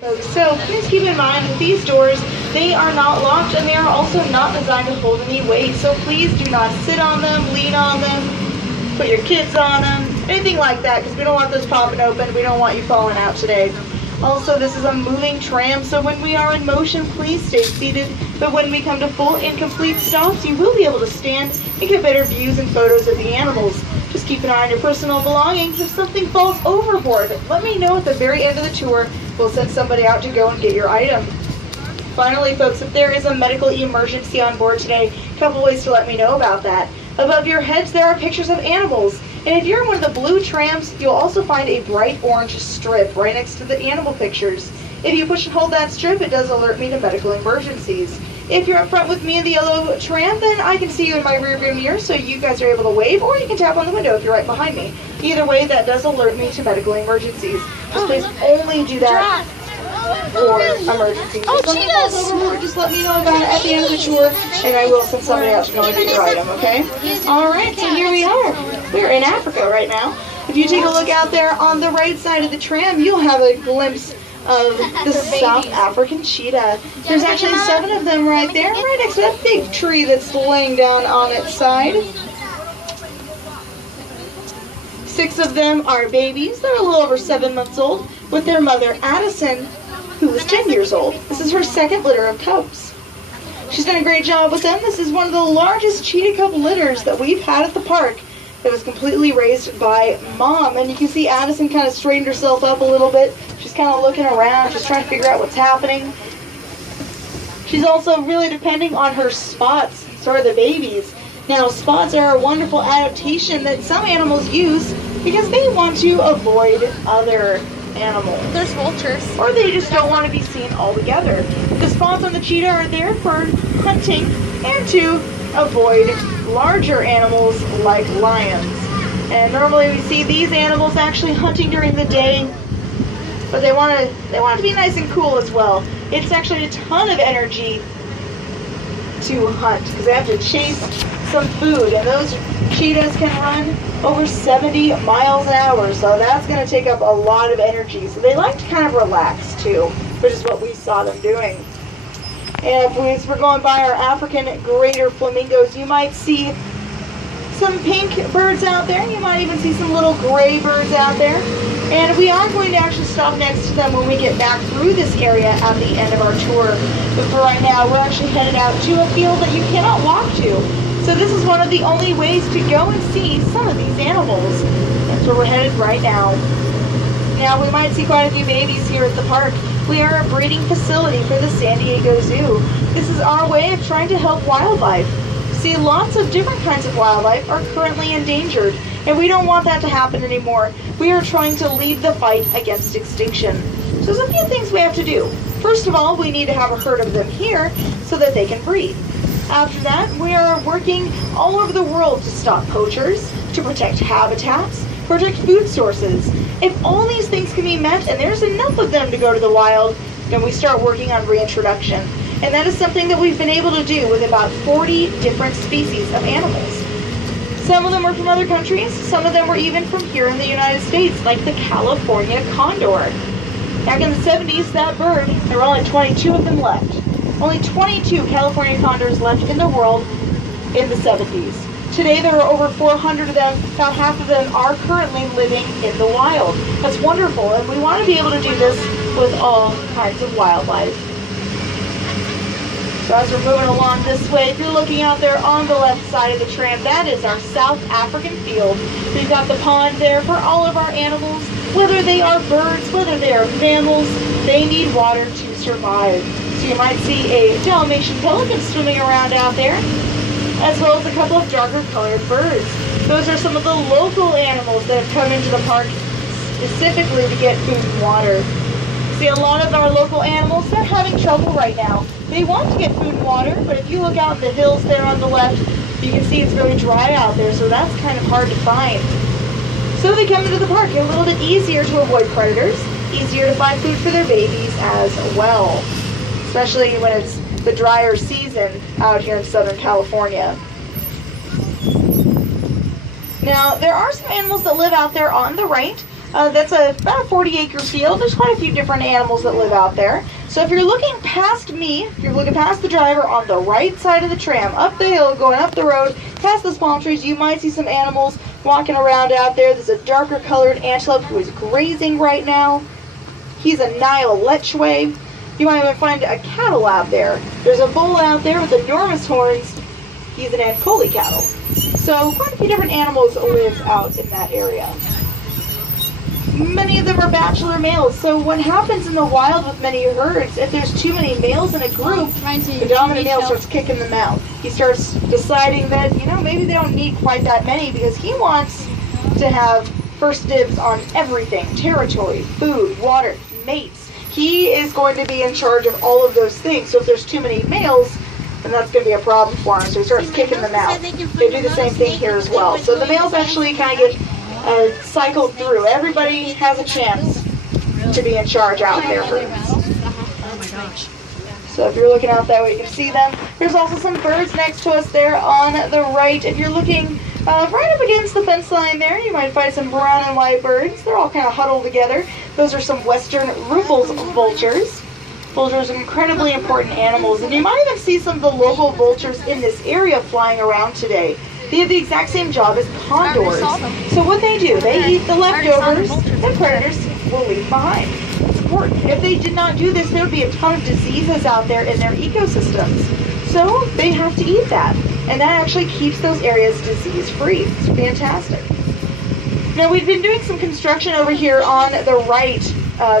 So please keep in mind that these doors, they are not locked and they are also not designed to hold any weight. So please do not sit on them, lean on them, put your kids on them, anything like that, because we don't want those popping open. We don't want you falling out today. Also, this is a moving tram, so when we are in motion, please stay seated. But when we come to full and complete stops, you will be able to stand and get better views and photos of the animals. Just keep an eye on your personal belongings. If something falls overboard, let me know at the very end of the tour. We'll send somebody out to go and get your item. Finally, folks, if there is a medical emergency on board today, a couple ways to let me know about that. Above your heads, there are pictures of animals. And if you're in one of the blue trams, you'll also find a bright orange strip right next to the animal pictures. If you push and hold that strip, it does alert me to medical emergencies. If you're up front with me in the yellow tram, then I can see you in my rear view mirror, so you guys are able to wave, or you can tap on the window if you're right behind me. Either way, that does alert me to medical emergencies. Just please only do that for emergencies. If something falls overboard, just let me know about it at the end of the tour, and I will send somebody out to go and get your item, okay? Alright, so here we are. We're in Africa right now. If you take a look out there on the right side of the tram, you'll have a glimpse of the South African cheetah. There's actually 7 of them right there, right next to that big tree that's laying down on its side. 6 of them are babies. They're a little over 7 months old, with their mother, Addison, who is 10 years old. This is her second litter of cubs. She's done a great job with them. This is one of the largest cheetah cub litters that we've had at the park. It was completely raised by mom, and you can see Addison kind of straightened herself up a little bit. She's kind of looking around, just trying to figure out what's happening. She's also really depending on her spots, so are the babies. Now, spots are a wonderful adaptation that some animals use because they want to avoid other animals. There's vultures. Or they just don't want to be seen altogether. The spots on the cheetah are there for hunting and to avoid larger animals like lions. And normally we see these animals actually hunting during the day, but they want to be nice and cool as well. It's actually a ton of energy to hunt because they have to chase some food, and those cheetahs can run over 70 miles an hour, so that's going to take up a lot of energy. So they like to kind of relax too, which is what we saw them doing. And if we're going by our African greater flamingos, you might see some pink birds out there. You might even see some little gray birds out there. And we are going to actually stop next to them when we get back through this area at the end of our tour. But for right now, we're actually headed out to a field that you cannot walk to. So this is one of the only ways to go and see some of these animals. That's where we're headed right now. Now, we might see quite a few babies here at the park. We are a breeding facility for the San Diego Zoo. This is our way of trying to help wildlife. See, lots of different kinds of wildlife are currently endangered, and we don't want that to happen anymore. We are trying to lead the fight against extinction. So there's a few things we have to do. First of all, we need to have a herd of them here so that they can breed. After that, we are working all over the world to stop poachers, to protect habitats, protect food sources. If all these things can be met and there's enough of them to go to the wild, then we start working on reintroduction. And that is something that we've been able to do with about 40 different species of animals. Some of them were from other countries, some of them were even from here in the United States, like the California condor. Back in the 70s, that bird, there were only 22 of them left. Only 22 California condors left in the world in the 70s. Today there are over 400 of them. About half of them are currently living in the wild. That's wonderful, and we want to be able to do this with all kinds of wildlife. So as we're moving along this way, if you're looking out there on the left side of the tram, that is our South African field. We've got the pond there for all of our animals. Whether they are birds, whether they are mammals, they need water to survive. So you might see a Dalmatian pelican swimming around out there, as well as a couple of darker colored birds. Those are some of the local animals that have come into the park specifically to get food and water. See, a lot of our local animals, they're having trouble right now. They want to get food and water, but if you look out in the hills there on the left, you can see it's very dry out there, so that's kind of hard to find. So they come into the park a little bit easier to avoid predators, easier to find food for their babies as well, especially when it's the drier season out here in Southern California. Now, there are some animals that live out there on the right. That's about a 40-acre field. There's quite a few different animals that live out there. So if you're looking past me, if you're looking past the driver on the right side of the tram, up the hill, going up the road, past those palm trees, you might see some animals walking around out there. There's a darker colored antelope who is grazing right now. He's a Nile lechwe. You might even find a cattle out there. There's a bull out there with enormous horns. He's an Ankoli cattle. So quite a few different animals live out in that area. Many of them are bachelor males. So what happens in the wild with many herds, if there's too many males in a group, the dominant male starts kicking them out. He starts deciding that, maybe they don't need quite that many because he wants to have first dibs on everything. Territory, food, water, mates. He is going to be in charge of all of those things. So if there's too many males, then that's going to be a problem for him. So he starts kicking them out. They do the same thing here as well. So the males actually kind of get cycled through. Everybody has a chance to be in charge out there. So if you're looking out that way, you can see them. There's also some birds next to us there on the right. If you're looking right up against the fence line there, you might find some brown and white birds. They're all kind of huddled together. Those are some western Ruffel's vultures. Vultures are incredibly important animals, and you might even see some of the local vultures in this area flying around today. They have the exact same job as condors. So what they do, they eat the leftovers that predators will leave behind. It's important. If they did not do this, there would be a ton of diseases out there in their ecosystems. So they have to eat that. And that actually keeps those areas disease-free. It's fantastic. Now, we've been doing some construction over here on the right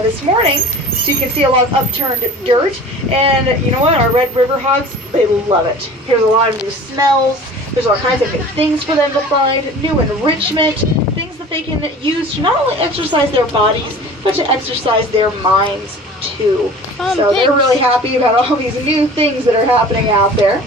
this morning, so you can see a lot of upturned dirt. And you know what? Our red river hogs, they love it. Here's a lot of new smells. There's all kinds of new things for them to find, new enrichment, things that they can use to not only exercise their bodies, but to exercise their minds too. So they're really happy about all these new things that are happening out there.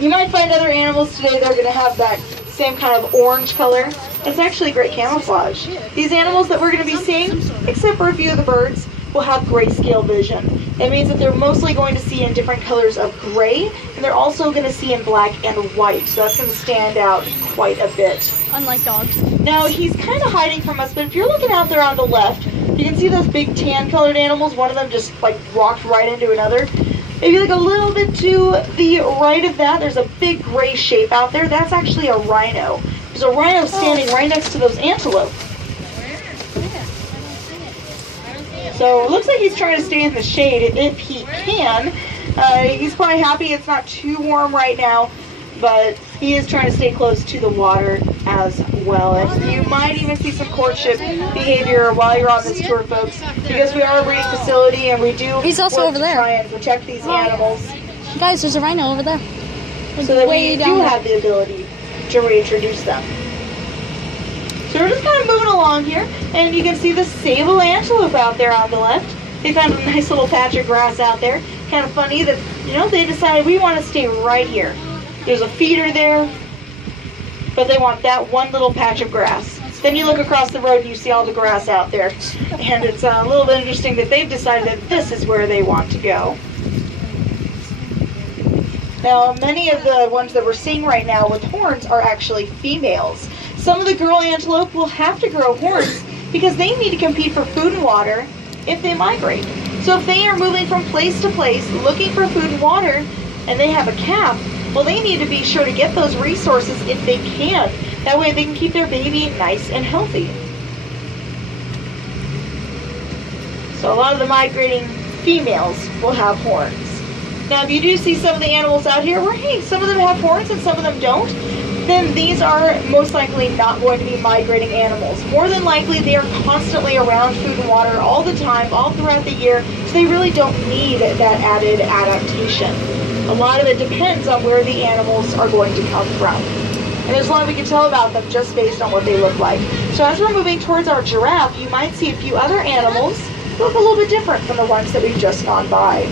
You might find other animals today that are going to have that same kind of orange color. It's actually great camouflage. These animals that we're going to be seeing, except for a few of the birds, will have grayscale vision. It means that they're mostly going to see in different colors of gray, and they're also going to see in black and white. So that's going to stand out quite a bit. Unlike dogs. Now, he's kind of hiding from us, but if you're looking out there on the left, you can see those big tan-colored animals. One of them just like walked right into another. If you look a little bit to the right of that, there's a big gray shape out there. That's actually a rhino. There's a rhino standing right next to those antelope. So it looks like he's trying to stay in the shade if he can. He's probably happy it's not too warm right now, but he is trying to stay close to the water as well. And you might even see some courtship behavior while you're on this tour, folks, because we are a breeding facility and we do He's also over there. Try and protect these animals. Guys, there's a rhino over there. So that we do have the ability to reintroduce them. So we're just kind of moving along here, and you can see the sable antelope out there on the left. They found a nice little patch of grass out there. Kind of funny that, they decided we want to stay right here. There's a feeder there, but they want that one little patch of grass. Then you look across the road and you see all the grass out there. And it's a little bit interesting that they've decided that this is where they want to go. Now, many of the ones that we're seeing right now with horns are actually females. Some of the girl antelope will have to grow horns because they need to compete for food and water if they migrate. So if they are moving from place to place looking for food and water and they have a calf, well, they need to be sure to get those resources if they can. That way they can keep their baby nice and healthy. So a lot of the migrating females will have horns. Now, if you do see some of the animals out here where, hey, some of them have horns and some of them don't, then these are most likely not going to be migrating animals. More than likely, they are constantly around food and water all the time, all throughout the year, so they really don't need that added adaptation. A lot of it depends on where the animals are going to come from. And there's a lot we can tell about them just based on what they look like. So as we're moving towards our giraffe, you might see a few other animals that look a little bit different from the ones that we've just gone by.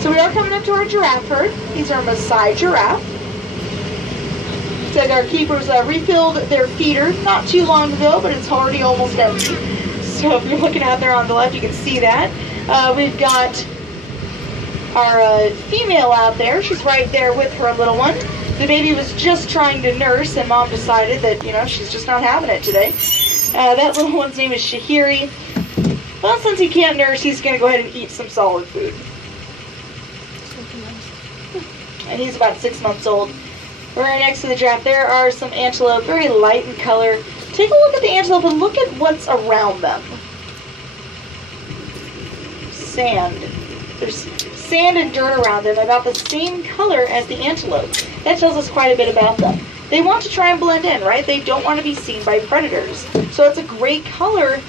So we are coming up to our giraffe herd. These are Maasai giraffe. So our keepers refilled their feeder not too long ago, but it's already almost empty. So if you're looking out there on the left, you can see that. We've got our female out there. She's right there with her little one. The baby was just trying to nurse, and Mom decided that, you know, she's just not having it today. That little one's name is Shahiri. Well, since he can't nurse, he's going to go ahead and eat some solid food. And he's about 6 months old. Right next to the giraffe, there are some antelope, very light in color. Take a look at the antelope and look at what's around them. Sand. There's sand and dirt around them, about the same color as the antelope. That tells us quite a bit about them. They want to try and blend in, right? They don't want to be seen by predators. So it's a great color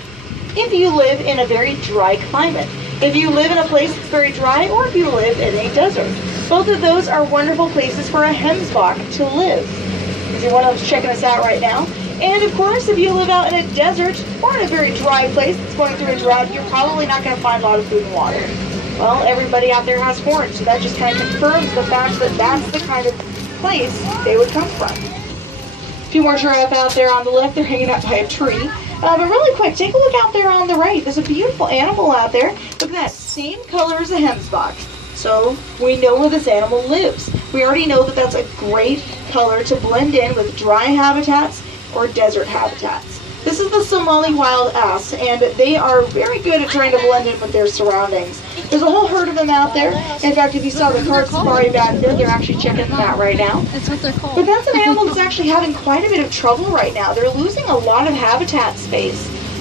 if you live in a very dry climate. If you live in a place that's very dry, or if you live in a desert. Both of those are wonderful places for a hemsbok to live. You see one of them's checking us out right now. And of course, if you live out in a desert or in a very dry place that's going through a drought, you're probably not going to find a lot of food and water. Well, everybody out there has horns, so that just kind of confirms the fact that that's the kind of place they would come from. A few more giraffe out there on the left. They're hanging out by a tree. But really quick, take a look out there on the right. There's a beautiful animal out there. Look at that, same color as a hemsbok. So we know where this animal lives. We already know that that's a great color to blend in with dry habitats or desert habitats. This is the Somali wild ass, and they are very good at trying to blend in with their surroundings. There's a whole herd of them out there. In fact, if you saw the cart safari back there, they're actually checking them out right now. That's what they're called. But that's an animal that's actually having quite a bit of trouble right now. They're losing a lot of habitat space.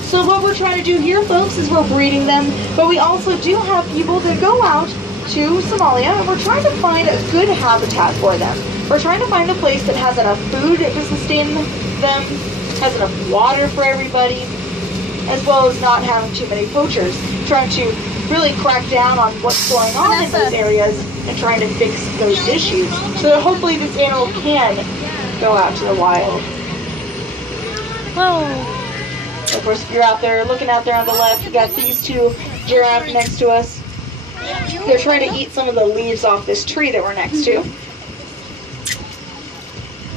So what we're trying to do here, folks, is we're breeding them, but we also do have people that go out to Somalia, and we're trying to find a good habitat for them. We're trying to find a place that has enough food to sustain them, has enough water for everybody, as well as not having too many poachers. Trying to really crack down on what's going on in those areas and trying to fix those issues so that hopefully this animal can go out to the wild. Whoa. Of course, if you're out there, looking out there on the left, you got these two giraffes next to us. They're trying to eat some of the leaves off this tree that we're next to.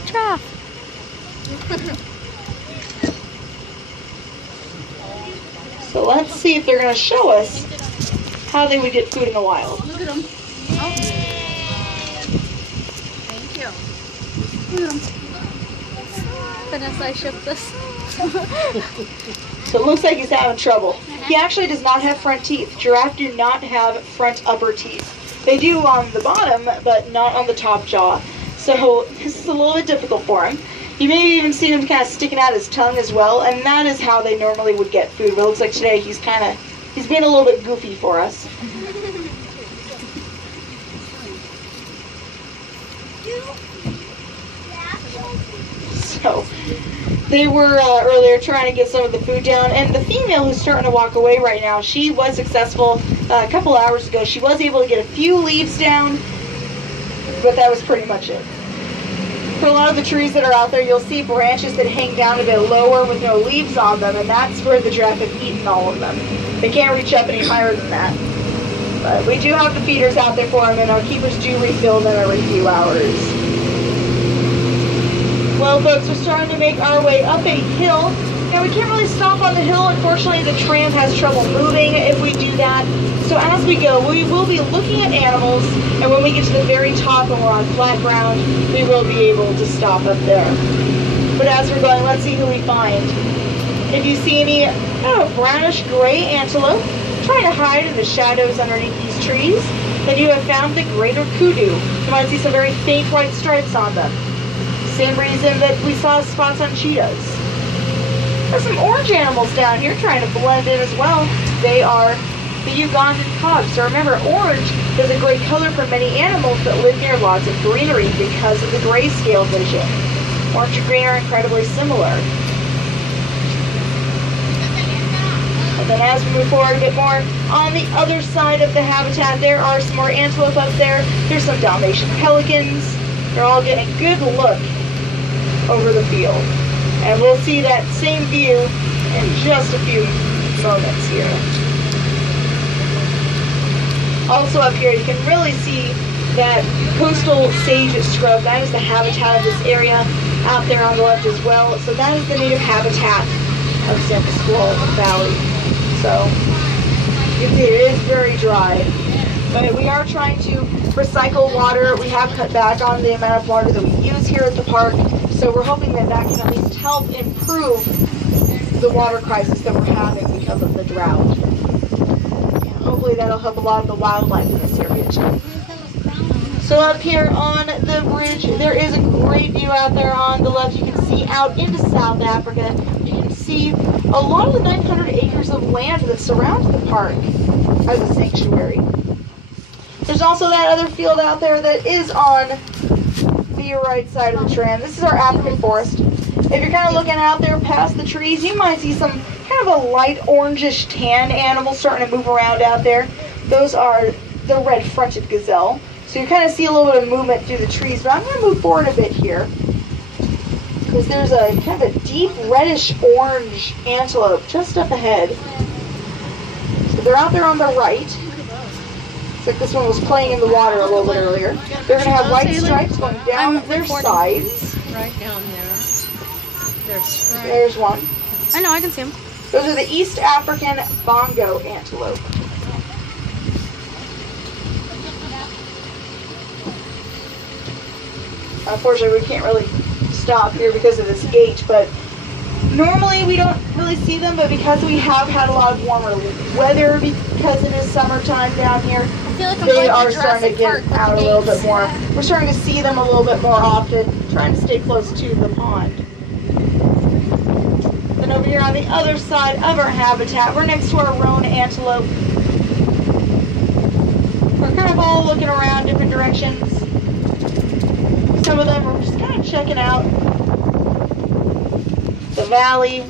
Giraffe. So let's see if they're going to show us how they would get food in the wild. Look at them. Oh. Thank you. Look at them. Vanessa, I shipped this. So it looks like he's having trouble. He actually does not have front teeth. Giraffe do not have front upper teeth. They do on the bottom, but not on the top jaw. So this is a little bit difficult for him. You may even see him kind of sticking out his tongue as well, and that is how they normally would get food. But it looks like today he's being a little bit goofy for us. So they were earlier trying to get some of the food down, and the female who's starting to walk away right now, she was successful a couple hours ago. She was able to get a few leaves down, but that was pretty much it. For a lot of the trees that are out there, you'll see branches that hang down a bit lower with no leaves on them, and that's where the giraffe have eaten all of them. They can't reach up any higher than that. But we do have the feeders out there for them, and our keepers do refill them every few hours. Well, folks, we're starting to make our way up a hill. Now, we can't really stop on the hill. Unfortunately, the tram has trouble moving if we do that. So as we go, we will be looking at animals, and when we get to the very top and we're on flat ground, we will be able to stop up there. But as we're going, let's see who we find. If you see any brownish gray antelope trying to hide in the shadows underneath these trees, then you have found the greater kudu. You might see some very faint white stripes on them. Same reason that we saw spots on cheetahs. There's some orange animals down here trying to blend in as well. They are the Ugandan cobs. So remember, orange is a great color for many animals that live near lots of greenery because of the grayscale vision. Orange and green are incredibly similar. And then as we move forward a bit more, on the other side of the habitat, there are some more antelope up there. There's some Dalmatian pelicans. They're all getting a good look over the field. And we'll see that same view in just a few moments here. Also up here, you can really see that coastal sage scrub. That is the habitat of this area out there on the left as well. So that is the native habitat of San Pasqual Valley. So you can see it is very dry. But we are trying to recycle water. We have cut back on the amount of water that we use here at the park. So we're hoping that that can at least help improve the water crisis that we're having because of the drought. And hopefully that'll help a lot of the wildlife in this area too. So up here on the bridge, there is a great view out there on the left. You can see out into South Africa. You can see a lot of the 900 acres of land that surrounds the park as a sanctuary. There's also that other field out there that is on the right side of the tram. This is our African forest. If you're kind of looking out there past the trees, you might see some kind of a light orangish tan animal starting to move around out there. Those are the red-fronted gazelle. So you kind of see a little bit of movement through the trees, but I'm going to move forward a bit here because there's a kind of a deep reddish-orange antelope just up ahead. So they're out there on the right. Looks like this one was playing in the water a little bit earlier. They're going to have white stripes going down their sides. Right down there. There's one. I know, I can see them. Those are the East African bongo antelope. Unfortunately, we can't really stop here because of this gate, but normally we don't really see them, but because we have had a lot of warmer weather because it is summertime down here, I feel like I'm they going are to starting to Jurassic get Park out a with little the bit more. We're starting to see them a little bit more often, trying to stay close to the pond. Then over here on the other side of our habitat, we're next to our roan antelope. We're kind of all looking around different directions. Some of them are just kind of checking out the valley.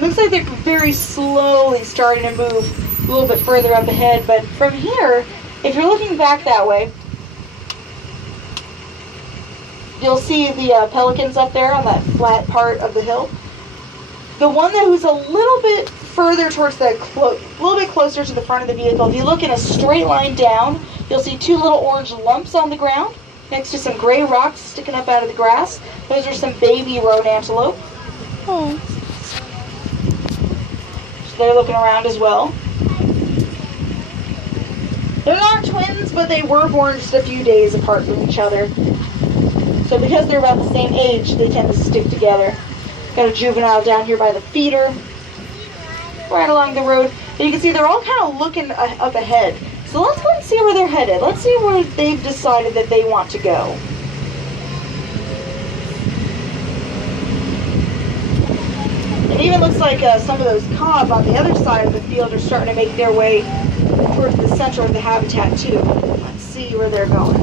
Looks like they're very slowly starting to move a little bit further up ahead, but from here, if you're looking back that way, you'll see the pelicans up there on that flat part of the hill. The one that who's a little bit further towards the, a little bit closer to the front of the vehicle, if you look in a straight line down, you'll see two little orange lumps on the ground next to some gray rocks sticking up out of the grass. Those are some baby roan antelope. Oh. So they're looking around as well. They're not twins, but they were born just a few days apart from each other. So because they're about the same age, they tend to stick together. Got a juvenile down here by the feeder, right along the road. And you can see they're all kind of looking up ahead. So let's go and see where they're headed. Let's see where they've decided that they want to go. It even looks like some of those cob on the other side of the field are starting to make their way towards the center of the habitat too. Let's see where they're going.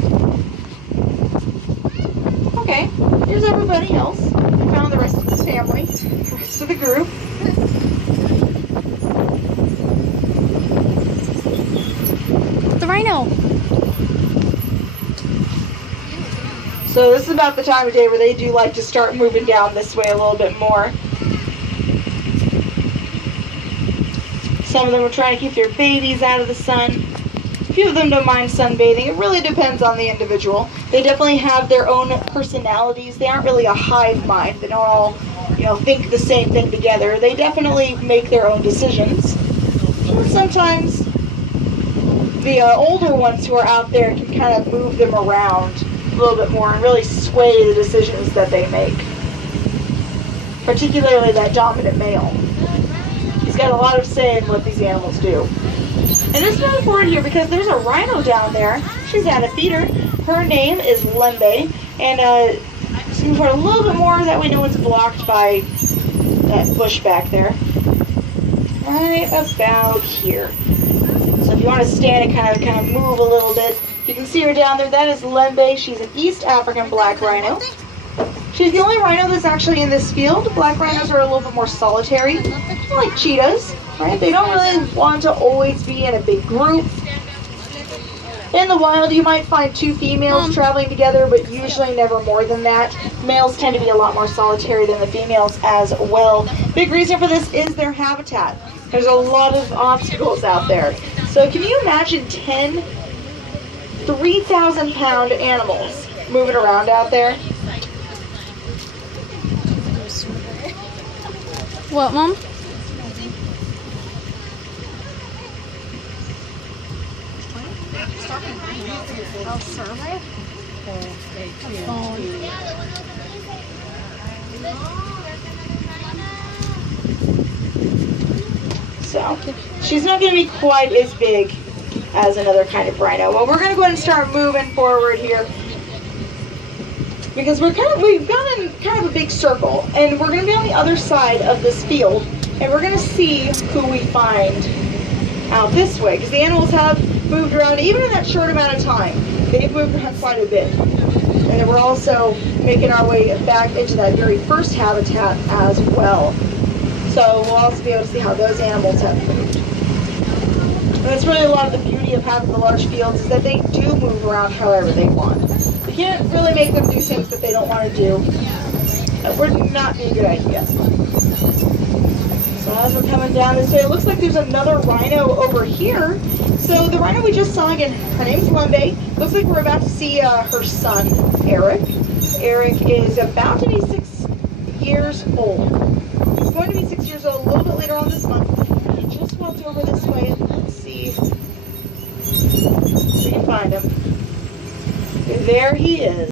Okay, here's everybody else. We found the rest of the family, the rest of the group. The rhino. So this is about the time of day where they do like to start moving down this way a little bit more. Some of them are trying to keep their babies out of the sun. A few of them don't mind sunbathing. It really depends on the individual. They definitely have their own personalities. They aren't really a hive mind. They don't all, think the same thing together. They definitely make their own decisions. And sometimes the older ones who are out there can kind of move them around a little bit more and really sway the decisions that they make. Particularly that dominant male. He's got a lot of say in what these animals do. And let's move forward here because there's a rhino down there. She's at a feeder. Her name is Lembe. And let's move forward a little bit more. That way no one's blocked by that bush back there. Right about here. So if you want to stand and kind of move a little bit, you can see her down there. That is Lembe. She's an East African black rhino. She's the only rhino that's actually in this field. Black rhinos are a little bit more solitary, like cheetahs, right? They don't really want to always be in a big group. In the wild, you might find two females traveling together, but usually never more than that. Males tend to be a lot more solitary than the females as well. Big reason for this is their habitat. There's a lot of obstacles out there. So can you imagine 10 3,000-pound animals moving around out there? What, Mom? I'll survey. So, she's not going to be quite as big as another kind of rhino. Well, we're going to go ahead and start moving forward here, because we've gone in kind of a big circle, and we're going to be on the other side of this field, and we're going to see who we find out this way, because the animals have moved around, even in that short amount of time. They've moved around quite a bit. And then we're also making our way back into that very first habitat as well. So we'll also be able to see how those animals have moved. And that's really a lot of the beauty of having the large fields, is that they do move around however they want. You can't really make them do things that they don't want to do. That would not be a good idea. So as we're coming down this way, it looks like there's another rhino over here. So the rhino we just saw, again, her name's Lumbe. Looks like we're about to see her son, Eric. Eric is about to be 6 years old. He's going to be 6 years old a little bit later on this month. He just walked over this way. Let's see if we can find him. There he is.